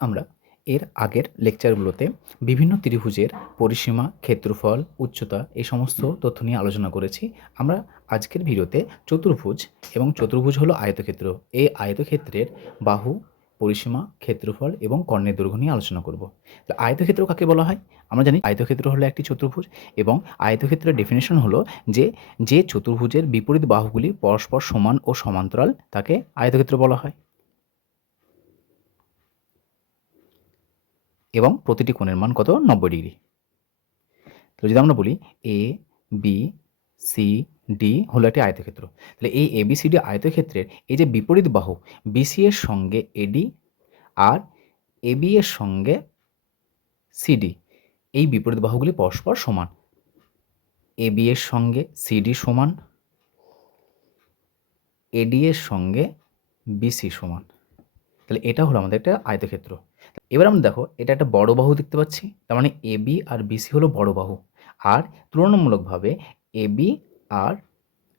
আমরা এর আগের লেকচারগুলোতে বিভিন্ন ত্রিভুজের পরিসীমা, ক্ষেত্রফল, উচ্চতা এই সমস্ত তথ্য নিয়ে আলোচনা করেছি। আমরা আজকের ভিডিওতে চতুর্ভুজ এবং চতুর্ভুজ হলো আয়তক্ষেত্র। এই আয়তক্ষেত্রের বাহু, পরিসীমা, ক্ষেত্রফল এবং কর্ণের দৈর্ঘ্য নিয়ে আলোচনা করব। তাহলে আয়তক্ষেত্র কাকে বলা হয়? আমরা জানি আয়তক্ষেত্র হলো একটি চতুর্ভুজ এবং আয়তক্ষেত্রের ডেফিনেশন হলো যে যে চতুর্ভুজের বিপরীত বাহুগুলি পরস্পর সমান ও সমান্তরাল তাকে আয়তক্ষেত্র বলা হয়। এবং প্রতিটি কোণের মান কত? নব্বই ডিগ্রি। তো যদি আমরা বলি এ বি সি ডি হলো একটি আয়তক্ষেত্র, তাহলে এই এ বি সি ডি আয়তক্ষেত্রের এই যে বিপরীত বাহু বিসি এর সঙ্গে এডি আর এবি এর সঙ্গে সিডি এই বিপরীত বাহুগুলি পরস্পর সমান। এবি এর সঙ্গে সিডি সমান এডি এর সঙ্গে বিসি সমান। তাহলে এটা হলো আমাদের একটা আয়তক্ষেত্র। এবার আমরা দেখো, এটা একটা বড় বাহু দেখতে পাচ্ছি, তার মানে এবি আর বিসি হলো বড় বাহু। আর তুলনামূলকভাবে এবি আর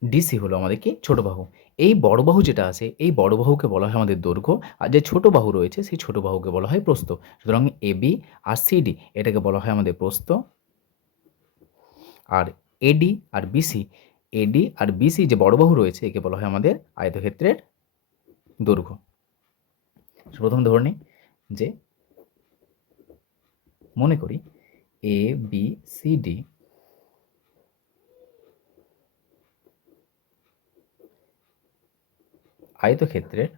ডিসি হলো আমাদের কি ছোট বাহু। এই বড় বাহু যেটা আছে, এই বড় বাহুকে বলা হয় আমাদের দৈর্ঘ্য, আর যে ছোট বাহু রয়েছে, সেই ছোট বাহুকে বলা হয় প্রস্থ। সুতরাং এবি আর সিডি এটাকে বলা হয় আমাদের প্রস্থ। আর এডি আর বিসি এডি আর বিসি যে বড় বাহু রয়েছে, একে বলা হয় আমাদের আয়তক্ষেত্রের দৈর্ঘ্য। প্রথম ধরে নিই যে মনে করি এ বি সি ডি আয়তক্ষেত্রের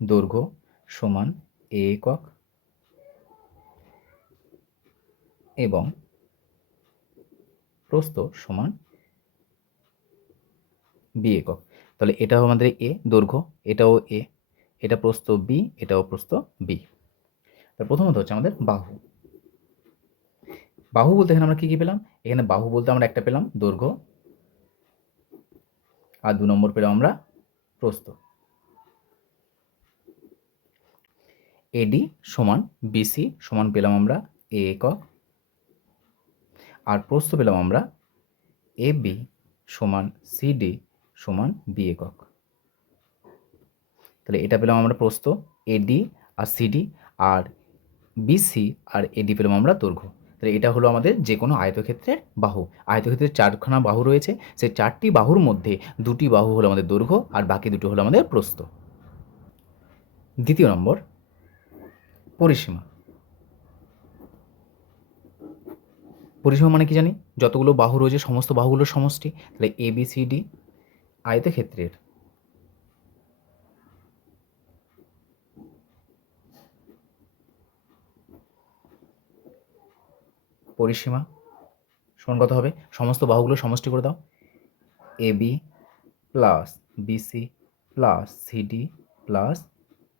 দৈর্ঘ্য সমান এ একক এবং প্রস্থ সমান বি একক। তাহলে এটাও আমাদের এ দৈর্ঘ্য, এটাও এ এটা প্রস্থ বি এটাও প্রস্থ বি তার প্রথমত হচ্ছে আমাদের বাহু। বাহু বলতে এখানে আমরা কী কী পেলাম? এখানে বাহু বলতে আমরা একটা পেলাম, দৈর্ঘ্য। আর দু নম্বর পেলাম আমরা প্রস্থ। এডি সমান বিসি সমান পেলাম আমরা এ একক আর প্রস্থ পেলাম আমরা এ বি সমান সিডি সমান বি একক। তাহলে এটা পেলাম আমরা প্রস্থ, এডি আর সিডি আর বিসি আর এডি পেলাম আমরা দৈর্ঘ্য। তাহলে এটা হলো আমাদের যে কোনো আয়তক্ষেত্রের বাহু। আয়তক্ষেত্রের চারখানা বাহু রয়েছে। সেই চারটি বাহুর মধ্যে দুটি বাহু হলো আমাদের দৈর্ঘ্য আর বাকি দুটো হলো আমাদের প্রস্থ। দ্বিতীয় নম্বর, পরিসীমা। পরিসীমা মানে কি জানি? যতগুলো বাহু রয়েছে, সমস্ত বাহুগুলোর সমষ্টি। তাহলে এবিসিডি আয়তক্ষেত্রের পরিসীমা, সমান কত হবে? সমস্ত বাহুগুলো সমষ্টি করে দাও। A B plus B C plus C D plus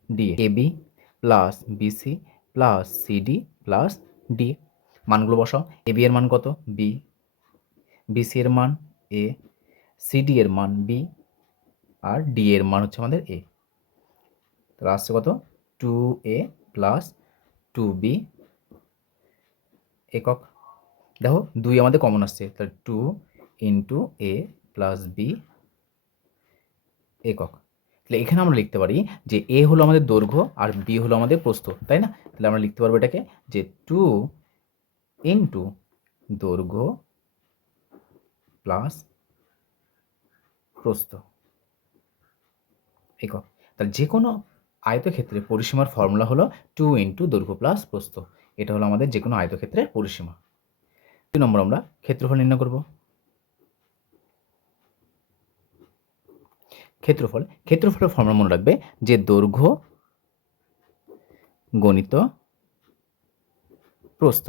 D A B plus B C plus C D plus D মানগুলো বসাও। এ বি এর মান কত? বি বিসি এর মান এ সিডি এর মান বি আর ডি এর মান হচ্ছে আমাদের এ তাহলে আসছে কত? Two A plus two B একক। দেখো, দুই আমাদের কমন আসছে। তাহলে two into A plus B একক। তাহলে এখানে আমরা লিখতে পারি যে এ হলো আমাদের দৈর্ঘ্য আর বি হলো আমাদের প্রস্থ, তাই না? তাহলে আমরা লিখতে পারব এটাকে যে টু ইন্টু দৈর্ঘ্য প্লাস প্রস্থ একক। তাহলে যে কোনো আয়তক্ষেত্রে পরিসীমার ফর্মুলা হলো টু ইন্টু দৈর্ঘ্য প্লাস প্রস্থ। এটা হলো আমাদের যে কোনো আয়তক্ষেত্রের পরিসীমা। দুই নম্বর আমরা ক্ষেত্রফল নির্ণয় করব। ক্ষেত্রফল, ক্ষেত্রফলের ফর্মুলা মনে রাখবে যে দৈর্ঘ্য গণিত প্রস্থ।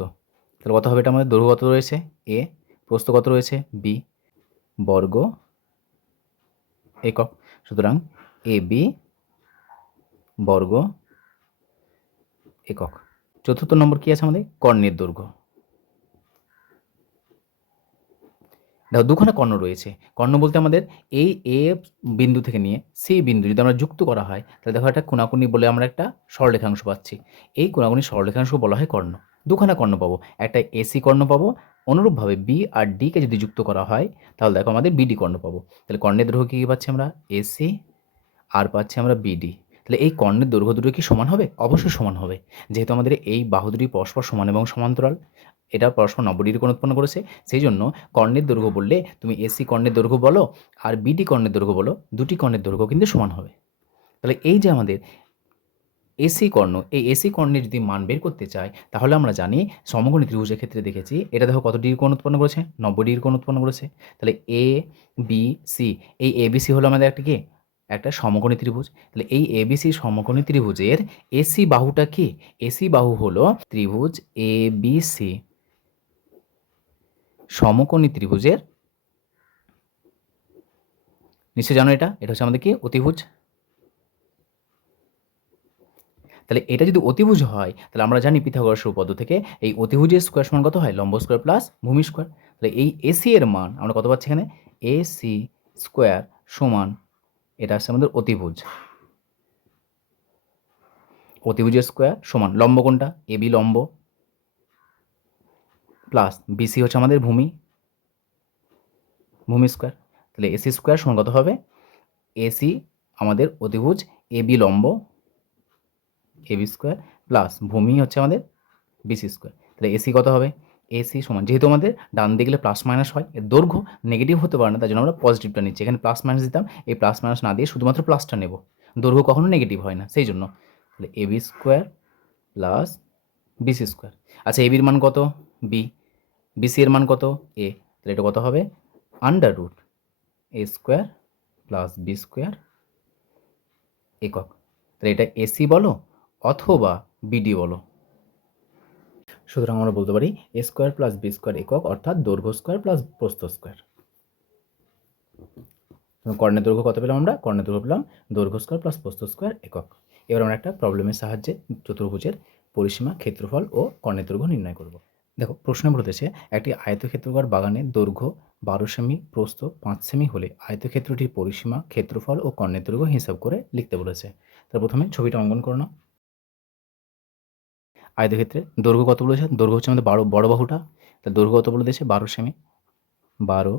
তাহলে কত হবে এটা আমাদের? দৈর্ঘ্য কত রয়েছে? এ প্রস্থ কত রয়েছে? বি বর্গ একক। সুতরাং এ বি বর্গ একক। চতুর্থ নম্বর কী আছে আমাদের? কর্ণের দৈর্ঘ্য দেখো, দুখানা কর্ণ রয়েছে। কর্ণ বলতে আমাদের এই এ বিন্দু থেকে নিয়ে সি বিন্দু। যদি আমরা যুক্ত করা হয়, তাহলে দেখো একটা কোনাকুনি বলে আমরা একটা সরলেখাংশ পাচ্ছি। এই কোনাকুনি সরলেখাংশ বলা হয় কর্ণ। দুখানা কর্ণ পাবো। একটা এসি কর্ণ পাবো। অনুরূপভাবে বি আর ডিকে যদি যুক্ত করা হয়, তাহলে দেখো আমাদের বিডি কর্ণ পাবো। তাহলে কর্ণের দৈর্ঘ্য কী পাচ্ছি আমরা? এসি আর পাচ্ছি আমরা বিডি তাহলে এই কর্ণের দৈর্ঘ্য দুটো কি সমান হবে? অবশ্যই সমান হবে। যেহেতু আমাদের এই বাহু দুটি পরস্পর সমান এবং সমান্তরাল, এটা পরস্পর নব্বই ডিগ্রি কোণ উৎপন্ন করেছে, সেই জন্য কর্ণের দৈর্ঘ্য বললে তুমি এসি কর্ণের দৈর্ঘ্য বলো আর বিডি কর্ণের দৈর্ঘ্য বলো, দুটি কর্ণের দৈর্ঘ্য কিন্তু সমান হবে। তাহলে এই যে আমাদের এসি কর্ণ, এই এসি কর্ণের যদি মান বের করতে চাই, তাহলে আমরা জানি সমকোণী ত্রিভুজের ক্ষেত্রে দেখেছি, এটা দেখো কত ডিগ্রি কোণ উৎপন্ন করেছে? নব্বই ডিগ্রি কোণ উৎপন্ন করেছে। তাহলে এ বি সি এই এ বি সি হলো আমাদের একটা কি? একটা সমকোণী ত্রিভুজ। তাহলে এই এবিসি সমকোণী ত্রিভুজের এসি বাহুটা কি? এসি বাহু হলো ত্রিভুজ এ বি সি সমকোণী ত্রিভুজের নিশ্চয় জানো এটা? এটা হচ্ছে আমাদের কি? অতিভুজ। তাহলে এটা যদি অতিভুজ হয়, তাহলে আমরা জানি পিথাগোরাস উপপাদ্য থেকে এই অতিভুজের স্কোয়ার সমান কত হয়? লম্ব স্কোয়ার প্লাস ভূমি স্কোয়ার তাহলে এই এসি এর মান আমরা কত পাচ্ছি এখানে? এসি স্কোয়ার সমান এটা হচ্ছে আমাদের অতিভুজ। অতিভুজের স্কোয়ার সমান লম্ব কোনটা? এ বি লম্ব প্লাস বিসি হচ্ছে আমাদের ভূমি। ভূমি স্কোয়ার তাহলে এসি স্কোয়ার সমান কত হবে? এসি আমাদের অতিভুজ এ বি লম্ব। এ বি স্কোয়ার প্লাস ভূমি হচ্ছে আমাদের বিসি স্কোয়ার তাহলে এসি কত হবে? এসি সমান। যেহেতু আমাদের ডান দিকে গেলে প্লাস মাইনাস হয়, এর দৈর্ঘ্য নেগেটিভ হতে পারে না, তার জন্য আমরা পজিটিভটা নিচ্ছি। এখানে প্লাস মাইনাস দিতাম, এই প্লাস মাইনাস না দিয়ে শুধুমাত্র প্লাসটা নেব। দৈর্ঘ্য কখনো নেগেটিভ হয় না, সেই জন্য। তাহলে A B square plus B C square আচ্ছা এ বির মান কত? বি বিসি এর মান কত? এ তাহলে এটা কত হবে? Under root A square plus B square একক। তাহলে এটা এসি বলো অথবা বিডি বলো। সুতরাং আমরা বলতে পারি A square plus B square একক, অর্থাৎ দৈর্ঘ্য স্কোয়ার প্লাস প্রস্থ স্কোয়ার কর্ণের দৈর্ঘ্য কত পেলাম আমরা? কর্ণের দৈর্ঘ্য পেলাম দৈর্ঘ্য স্কোয়ার প্লাস প্রস্থ স্কোয়ার একক। এবার আমরা একটা প্রবলেমের সাহায্যে চতুর্ভুজের পরিসীমা, ক্ষেত্রফল ও কর্ণের দৈর্ঘ্য নির্ণয় করব। দেখো, প্রশ্ন বলতেছে একটি আয়তক্ষেত্রকার বাগানের দৈর্ঘ্য বারো সেমি, প্রস্থ পাঁচ সেমি হলে আয়তক্ষেত্রটির পরিসীমা, ক্ষেত্রফল ও কর্ণের দৈর্ঘ্য হিসাব করে লিখতে বলেছে। তার প্রথমে ছবিটা অঙ্কন করো না। আয়তক্ষেত্রে দৈর্ঘ্য কত বলেছে? দৈর্ঘ্য হচ্ছে আমাদের বারো, বড় বাহুটা। তার দৈর্ঘ্য কত বলে দিয়েছে? বারো সেমি। বারো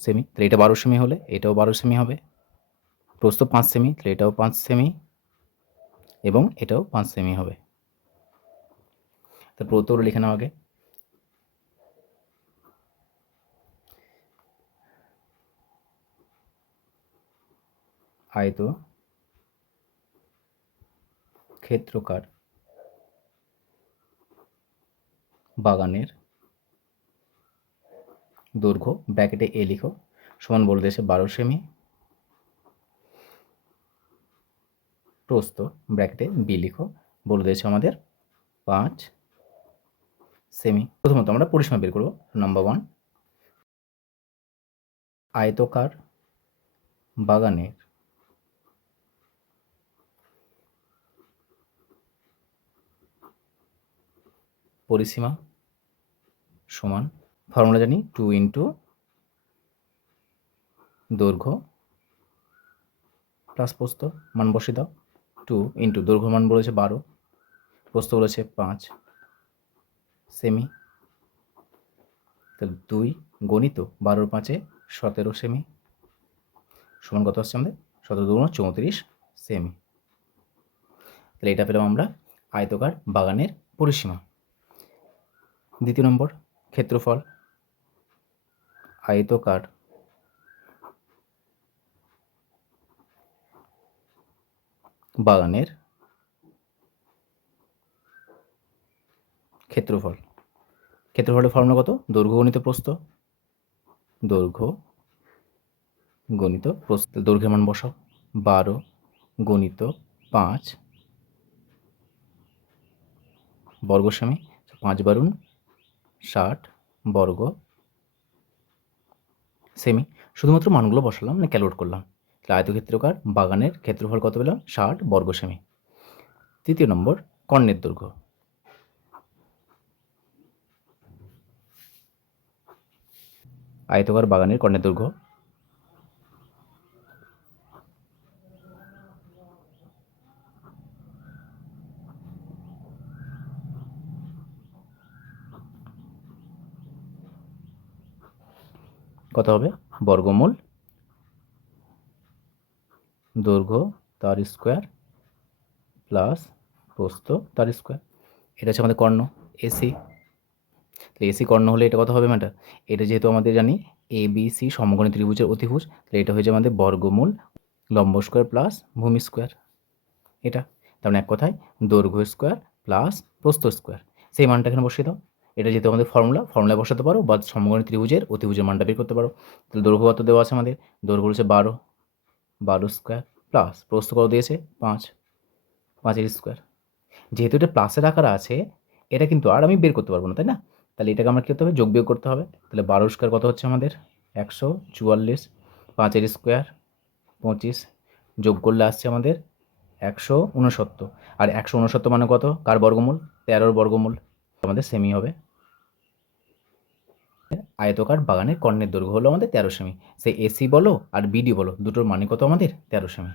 সেমি। তাহলে এটা বারো সেমি হলে এটাও বারো সেমি হবে। প্রস্থ পাঁচ সেমি। তাহলে এটাও পাঁচ সেমি। এবং এটাও পাঁচ সেমি হবে। তারপর উত্তর লিখে নাও আগে। আয়ত ক্ষেত্রকার বাগানের দৈর্ঘ্য, ব্র্যাকেটে এ লিখো, সমান বলে দিয়েছে বারো সেমি, প্রস্থ, ব্র্যাকেটে বি লিখো বলে দিয়েছে আমাদের পাঁচ সেমি। প্রথমত আমরা পরিসীমা বের করব নাম্বার ওয়ান আয়তকার বাগানের পরিসীমা। সমান ফর্মুলা জানি টু ইন্টু দৈর্ঘ্য প্লাস প্রস্থ, মান বসে দাও টু ইন্টু দৈর্ঘ্য মান বলেছে বারো, প্রস্থ বলেছে পাঁচ সেমি তাহলে দুই গণিত বারোর পাঁচে সতেরো সেমি সমান কত আসছে আমাদের? সতেরো দুগুণ চৌত্রিশ সেমি তাহলে এটা পেলাম আমরা আয়তকার বাগানের পরিসীমা। দ্বিতীয় নম্বর ক্ষেত্রফল? আয়তকার। বাগানের। ক্ষেত্রফল। ক্ষেত্রফলের ফর্মুলা কত? দৈর্ঘ্য গণিত প্রস্থ। দৈর্ঘ্য গণিত প্রস্থ। দৈর্ঘ্যের মান বসাও। বারো গণিত পাঁচ। বর্গ সেমি পাঁচ বারুন ষাট, বর্গ সেমি শুধুমাত্র মানগুলো বসালাম না ক্যালকুলেট করলাম। তাহলে আয়তক্ষেত্রকার বাগানের ক্ষেত্রফল কত পেলাম? ষাট, বর্গ সেমি তৃতীয় নম্বর, কর্ণের দৈর্ঘ্য। আয়তকার বাগানের কর্ণের দৈর্ঘ্য। কত হবে? বর্গমূল দৈর্ঘ্য তার স্কোয়ার প্লাস প্রস্থ তার স্কোয়ার এটা হচ্ছে আমাদের কর্ণ এসি তাহলে এসি কর্ণ হলে এটা কত হবে ম্যাটা এটা যেহেতু আমাদের জানি এ বি সি সমকোণী ত্রিভুজের অতিভুজ, তাহলে এটা হয়ে আমাদের বর্গমূল লম্ব স্কোয়ার প্লাস ভূমি স্কোয়ার এটা, তার মানে এক কথায় দৈর্ঘ্য স্কোয়ার প্লাস প্রস্থ স্কোয়ার সেই মানটা এখানে বসিয়ে দাও। এটা যেহেতু আমাদের ফর্মুলা ফর্মুলায় বসাতে পারো বা সমকোণী ত্রিভুজের অতিভুজের মানটা বের করতে পারো। তাহলে দৈর্ঘ্য কত দেওয়া আছে আমাদের? দৈর্ঘ্য হচ্ছে বারো। বারো স্কোয়ার প্লাস প্রস্থ কত দিয়েছে? পাঁচ। পাঁচের স্কোয়ার যেহেতু এটা প্লাসের আকার আছে, এটা কিন্তু আর আমি বের করতে পারব না, তাই না? তাহলে এটাকে আমরা কী করতে হবে? যোগ বিয়োগ করতে হবে। তাহলে বারো স্কোয়ার কত হচ্ছে আমাদের? একশো চুয়াল্লিশ। পাঁচের স্কোয়ার পঁচিশ। যোগ করলে আসছে আমাদের একশো উনসত্তর। আর একশো উনসত্তর মানে কত? কার বর্গমূল? তেরোর বর্গমূল। আমাদের সেমি হবে। আয়তকার বাগানের কর্ণের দৈর্ঘ্য হলো আমাদের তেরো সেমি সে এসি বলো আর বিডি বলো, দুটোর মানে কত আমাদের? তেরো সেমি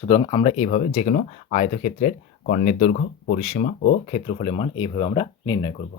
সুতরাং আমরা এইভাবে যে কোনো আয়তক্ষেত্রের কর্ণের দৈর্ঘ্য, পরিসীমা ও ক্ষেত্রফলের মান এইভাবে আমরা নির্ণয় করব।